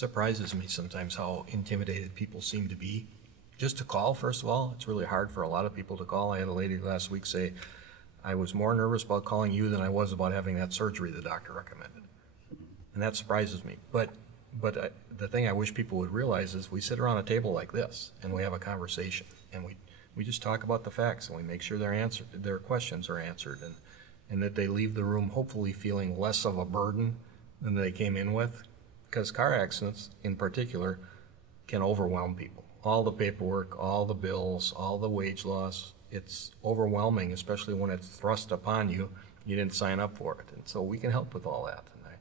surprises me sometimes how intimidated people seem to be. Just to call, first of all, it's really hard for a lot of people to call. I had a lady last week say, I was more nervous about calling you than I was about having that surgery the doctor recommended. And that surprises me. But the thing I wish people would realize is we sit around a table like this and we have a conversation and we just talk about the facts and we make sure their questions are answered and that they leave the room hopefully feeling less of a burden than they came in with, because car accidents in particular can overwhelm people. All the paperwork, all the bills, all the wage loss, it's overwhelming, especially when it's thrust upon you. You didn't sign up for it. And so we can help with all that. And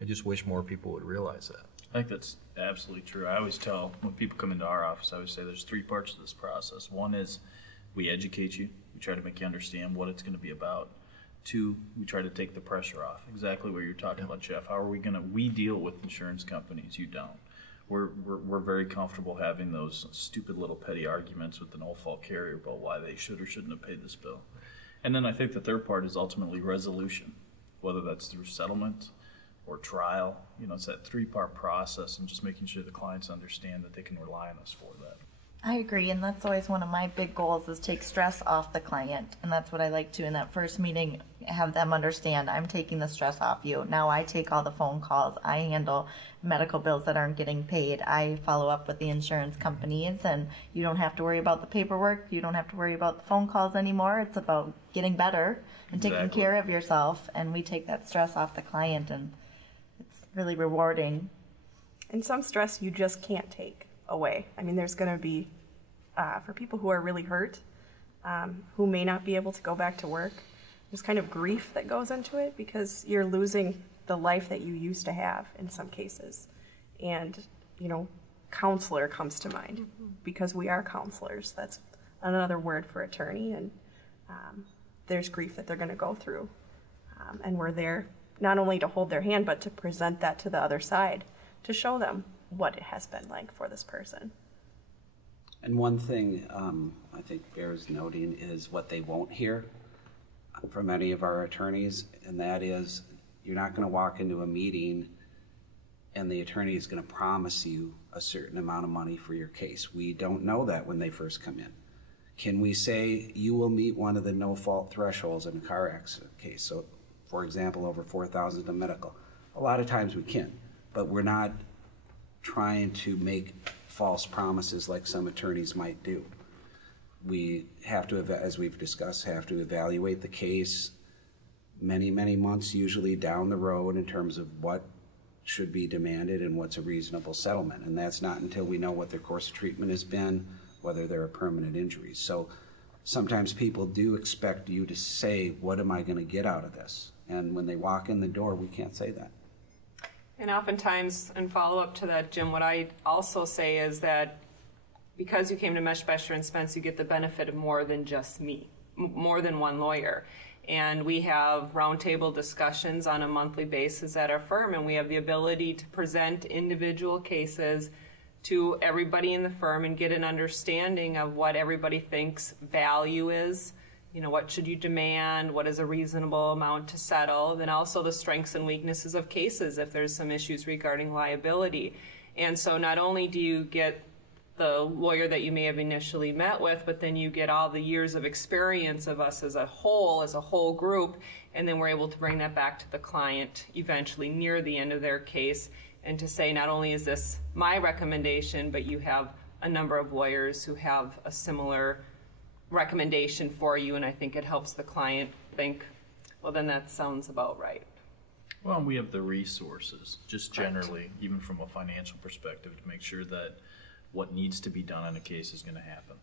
I just wish more people would realize that. I think that's absolutely true. I always tell, when people come into our office, I always say there's three parts to this process. One is we educate you. We try to make you understand what it's going to be about. Two, we try to take the pressure off. Exactly what you're talking about, Jeff. How are we going to, we deal with insurance companies, you don't. We're very comfortable having those stupid little petty arguments with the no-fault carrier about why they should or shouldn't have paid this bill. And then I think the third part is ultimately resolution, whether that's through settlement or trial. You know, it's that three-part process and just making sure the clients understand that they can rely on us for that. I agree, and that's always one of my big goals is take stress off the client. And that's what I like to in that first meeting, have them understand I'm taking the stress off you. Now I take all the phone calls. I handle medical bills that aren't getting paid. I follow up with the insurance companies, and you don't have to worry about the paperwork. You don't have to worry about the phone calls anymore. It's about getting better and taking care of yourself, and we take that stress off the client, and it's really rewarding. And some stress you just can't take away. I mean, there's going to be, for people who are really hurt, who may not be able to go back to work, there's kind of grief that goes into it because you're losing the life that you used to have in some cases. And, you know, counselor comes to mind because we are counselors. That's another word for attorney. And there's grief that they're going to go through. And we're there not only to hold their hand, but to present that to the other side, to show them what it has been like for this person. And one thing I think bears noting is what they won't hear from any of our attorneys, and that is you're not going to walk into a meeting and the attorney is going to promise you a certain amount of money for your case. We don't know that when they first come in. Can we say you will meet one of the no-fault thresholds in a car accident case? So, for example, over $4,000 in medical. A lot of times we can, but we're not trying to make false promises like some attorneys might do. We have to, as we've discussed, have to evaluate the case many, many months usually down the road in terms of what should be demanded and what's a reasonable settlement. And that's not until we know what their course of treatment has been, whether there are permanent injuries. So sometimes people do expect you to say, what am I going to get out of this? And when they walk in the door, we can't say that. And oftentimes, in follow-up to that, Jim, what I also say is that because you came to Meshbesher and Spence, you get the benefit of more than just me, more than one lawyer. And we have roundtable discussions on a monthly basis at our firm, and we have the ability to present individual cases to everybody in the firm and get an understanding of what everybody thinks value is. You know, what should you demand? What is a reasonable amount to settle? Then also the strengths and weaknesses of cases if there's some issues regarding liability. And so not only do you get the lawyer that you may have initially met with, but then you get all the years of experience of us as a whole group, and then we're able to bring that back to the client eventually near the end of their case and to say not only is this my recommendation, but you have a number of lawyers who have a similar recommendation for you, and I think it helps the client think, well, then that sounds about right. Well, we have the resources, just generally, even from a financial perspective, to make sure that what needs to be done on a case is going to happen,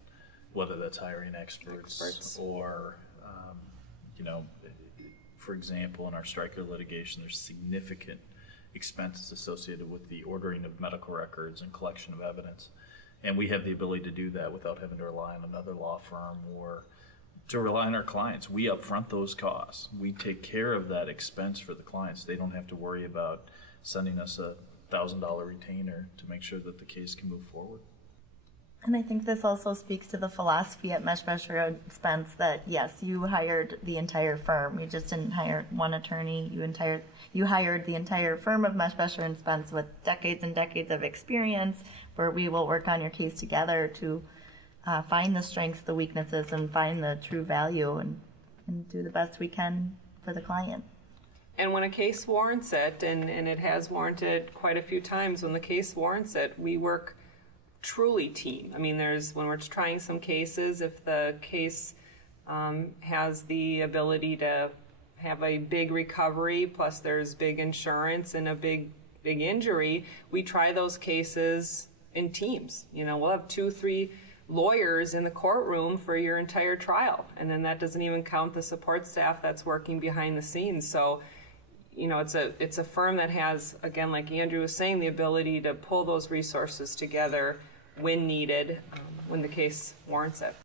whether that's hiring experts. Or, you know, for example, in our striker litigation, there's significant expenses associated with the ordering of medical records and collection of evidence. And we have the ability to do that without having to rely on another law firm or to rely on our clients. We upfront those costs. We take care of that expense for the clients. They don't have to worry about sending us a $1,000 retainer to make sure that the case can move forward. And I think this also speaks to the philosophy at Meshbesher and Spence that yes, you hired the entire firm. You just didn't hire one attorney. You hired the entire firm of Meshbesher and Spence with decades and decades of experience, where we will work on your case together to find the strengths, the weaknesses, and find the true value, and do the best we can for the client. And when a case warrants it, and it has warranted quite a few times, when the case warrants it, we work truly team. I mean, when we're trying some cases, if the case has the ability to have a big recovery, plus there's big insurance and a big injury, we try those cases in teams. You know, we'll have 2-3 lawyers in the courtroom for your entire trial, and then that doesn't even count the support staff that's working behind the scenes. So, you know, it's a firm that has, again, like Andrew was saying, the ability to pull those resources together when needed, when the case warrants it.